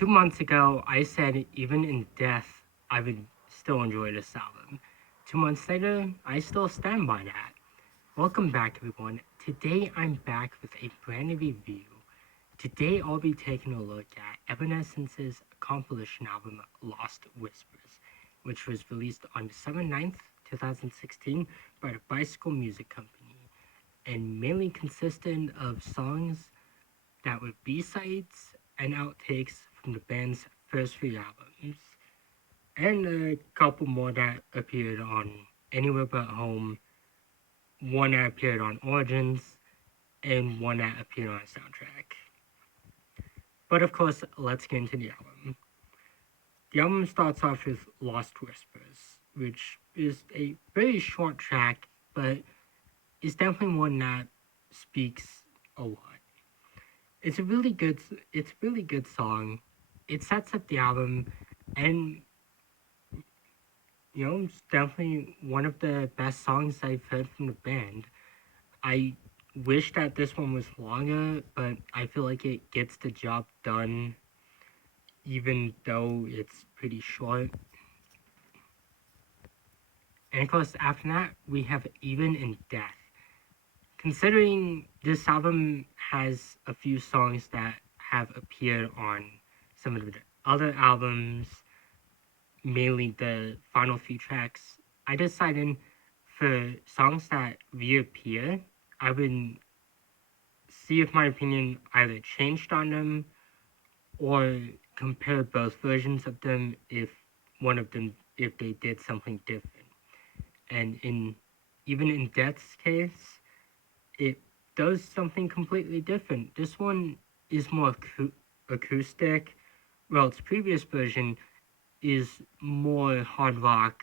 2 months ago, I said even in death, I would still enjoy this album. 2 months later, I still stand by that. Welcome back, everyone. Today, I'm back with a brand new review. Today, I'll be taking a look at Evanescence's compilation album, Lost Whispers, which was released on December 9th, 2016 by the Bicycle Music Company, and mainly consisted of songs that were B-sides and outtakes from the band's first three albums, and a couple more that appeared on Anywhere But Home, one that appeared on Origins, and one that appeared on a soundtrack. But of course, let's get into the album. The album starts off with Lost Whispers, which is a very short track, but is definitely one that speaks a lot. It's a really good song. It sets up the album, and it's definitely one of the best songs I've heard from the band. I wish that this one was longer, but I feel like it gets the job done, even though it's pretty short. And of course, after that, we have Even in Death. Considering this album has a few songs that have appeared on some of the other albums, mainly the final few tracks, I decided for songs that reappear, I would see if my opinion either changed on them or compare both versions of them if they did something different. And even in Death's case, it does something completely different. This one is more acoustic. Well, its previous version is more hard rock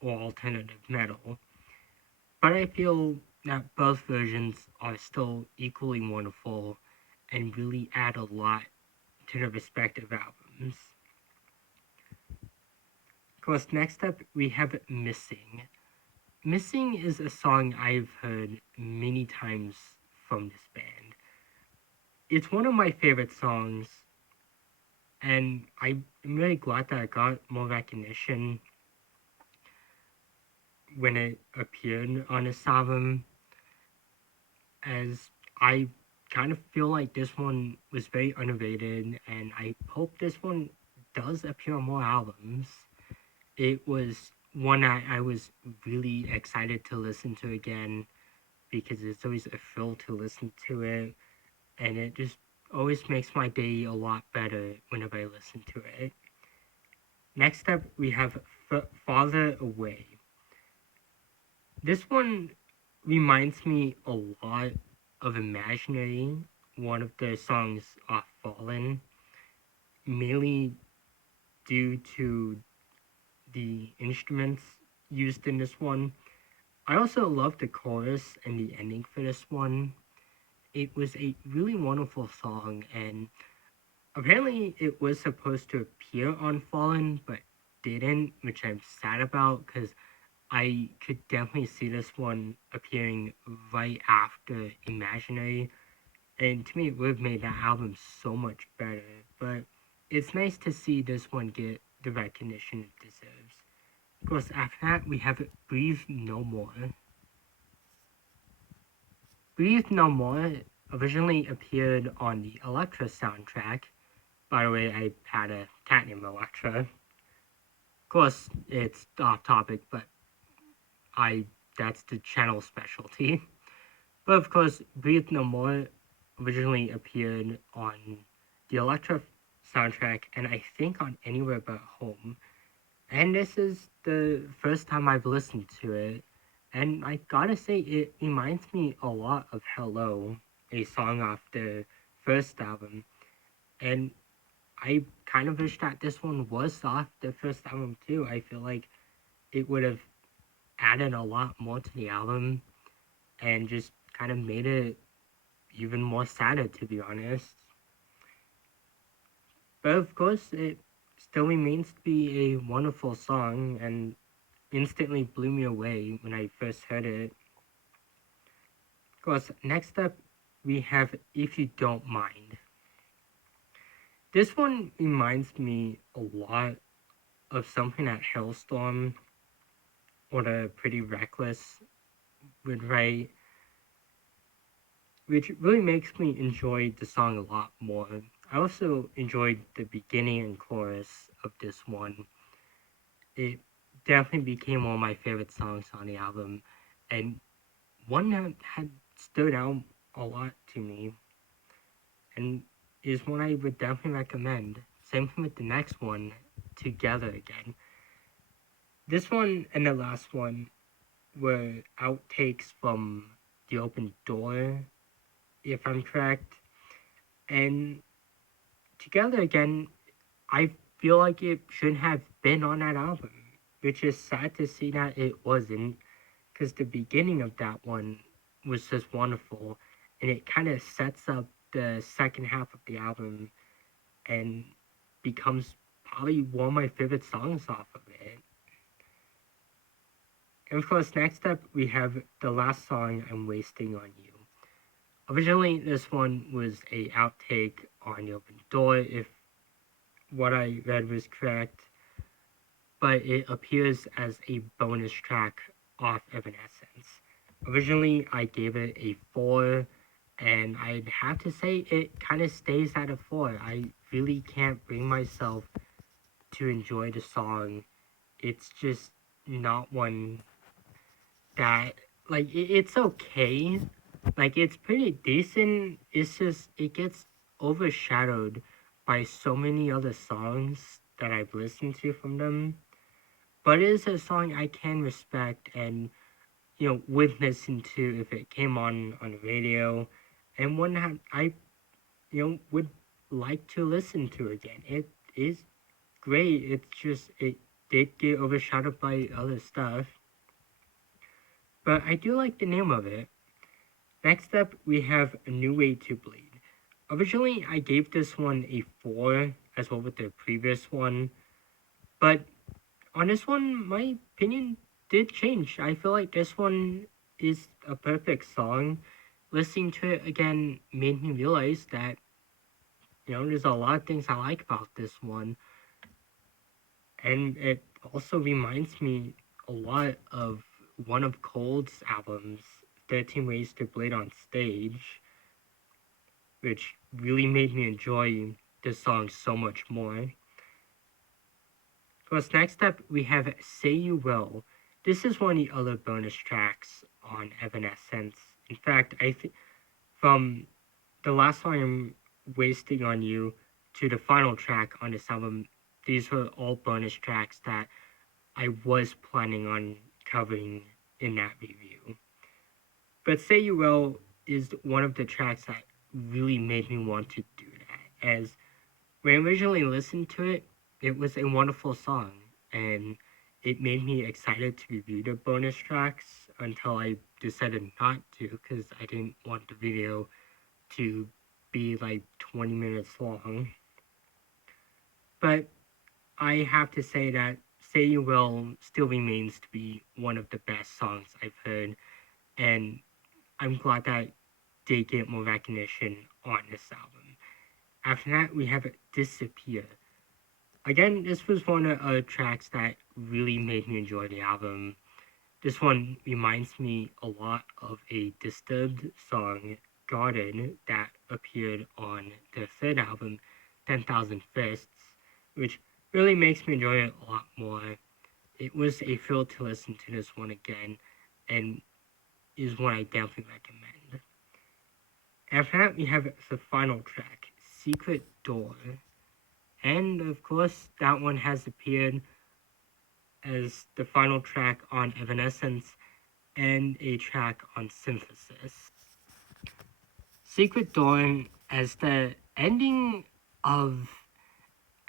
or alternative metal. But I feel that both versions are still equally wonderful and really add a lot to the respective albums. Of course, next up we have Missing. Missing is a song I've heard many times from this band. It's one of my favorite songs, and I'm really glad that it got more recognition when it appeared on this album, as I kind of feel like this one was very underrated, and I hope this one does appear on more albums. It was one I was really excited to listen to again because it's always a thrill to listen to it, and it just always makes my day a lot better whenever I listen to it. Next up, we have Farther Away. This one reminds me a lot of Imaginary, one of their songs off Fallen, mainly due to the instruments used in this one. I also love the chorus and the ending for this one. It was a really wonderful song, and apparently it was supposed to appear on Fallen, but didn't, which I'm sad about because I could definitely see this one appearing right after Imaginary, and to me it would have made that album so much better. But it's nice to see this one get the recognition it deserves. Of course, after that we have Breathe No More. Breathe No More originally appeared on the Electra soundtrack. By the way, I had a cat named Electra. Of course, it's off topic, but I that's the channel specialty. But of course, Breathe No More originally appeared on the Electra soundtrack, and I think on Anywhere But Home. And this is the first time I've listened to it, and I gotta say, it reminds me a lot of Hello, a song off the first album. And I kind of wish that this one was off the first album too. I feel like it would have added a lot more to the album and just kind of made it even more sadder, to be honest. But of course, it still remains to be a wonderful song and instantly blew me away when I first heard it. Of course, next up we have If You Don't Mind. This one reminds me a lot of something that Hailstorm or the Pretty Reckless would write, which really makes me enjoy the song a lot more. I also enjoyed the beginning and chorus of this one. It definitely became one of my favorite songs on the album, and one that had stood out a lot to me, and is one I would definitely recommend. Same thing with the next one, Together Again. This one and the last one were outtakes from The Open Door, if I'm correct. And Together Again, I feel like it should have been on that album, which is sad to see that it wasn't, because the beginning of that one was just wonderful, and it kind of sets up the second half of the album and becomes probably one of my favorite songs off of it. And of course, next up we have the last song, I'm Wasting on You. Originally, this one was a outtake on The Open Door, if what I read was correct, but it appears as a bonus track off Evanescence. Originally, I gave it a 4, and I'd have to say it kind of stays at a 4. I really can't bring myself to enjoy the song. It's just not one that, like, it's okay. Like, it's pretty decent. It's just, it gets overshadowed by so many other songs that I've listened to from them. But it is a song I can respect and, would listen to if it came on the radio, and one that I, would like to listen to again. It is great. It's just, it did get overshadowed by other stuff. But I do like the name of it. Next up, we have A New Way to Bleed. Originally, I gave this one a 4, as well with the previous one. But on this one, my opinion did change. I feel like this one is a perfect song. Listening to it again made me realize that, there's a lot of things I like about this one. And it also reminds me a lot of one of Cold's albums, 13 Ways to Bleed on Stage, which really made me enjoy this song so much more. So next up, we have Say You Will. This is one of the other bonus tracks on Evanescence. In fact, I think from the last song I'm wasting on you to the final track on this album, these were all bonus tracks that I was planning on covering in that review. But Say You Will is one of the tracks that really made me want to do that. As when I originally listened to it, it was a wonderful song, and it made me excited to review the bonus tracks until I decided not to because I didn't want the video to be like 20 minutes long. But I have to say that Say You Will still remains to be one of the best songs I've heard, and I'm glad that they get more recognition on this album. After that, we have Disappear. Again, this was one of the tracks that really made me enjoy the album. This one reminds me a lot of a Disturbed song, Garden, that appeared on their third album, 10,000 Fists, which really makes me enjoy it a lot more. It was a thrill to listen to this one again, and is one I definitely recommend. After that, we have the final track, Secret Door. And of course, that one has appeared as the final track on Evanescence and a track on Synthesis. Secret Dawn as the ending of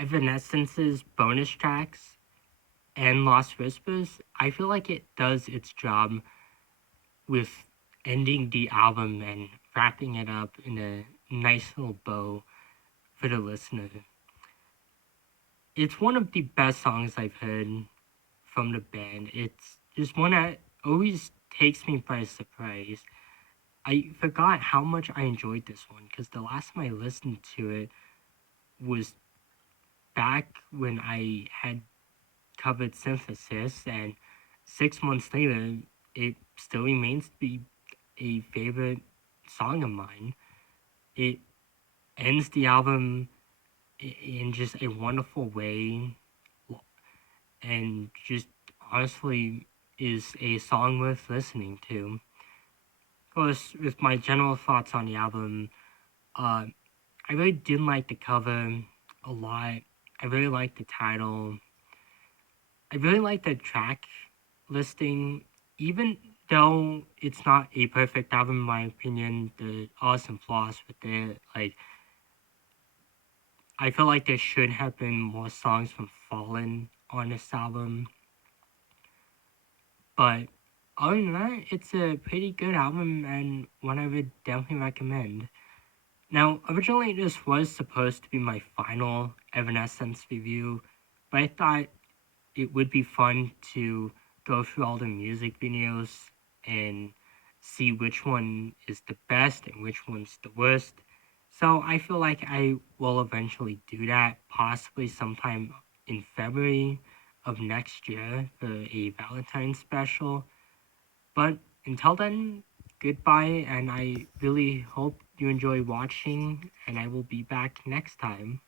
Evanescence's bonus tracks and Lost Whispers, I feel like it does its job with ending the album and wrapping it up in a nice little bow for the listener. It's one of the best songs I've heard from the band. It's just one that always takes me by surprise. I forgot how much I enjoyed this one because the last time I listened to it was back when I had covered Synthesis, and 6 months later, it still remains to be a favorite song of mine. It ends the album in just a wonderful way, and just honestly is a song worth listening to. Of course, with my general thoughts on the album, uh, I really did like the cover a lot. I really like the title. I really like the track listing, even though it's not a perfect album in my opinion. There are some flaws with it. Like, I feel like there should have been more songs from Fallen on this album, but other than that, it's a pretty good album and one I would definitely recommend. Now, originally this was supposed to be my final Evanescence review, but I thought it would be fun to go through all the music videos and see which one is the best and which one's the worst. So I feel like I will eventually do that, possibly sometime in February of next year for a Valentine's special. But until then, goodbye, and I really hope you enjoy watching, and I will be back next time.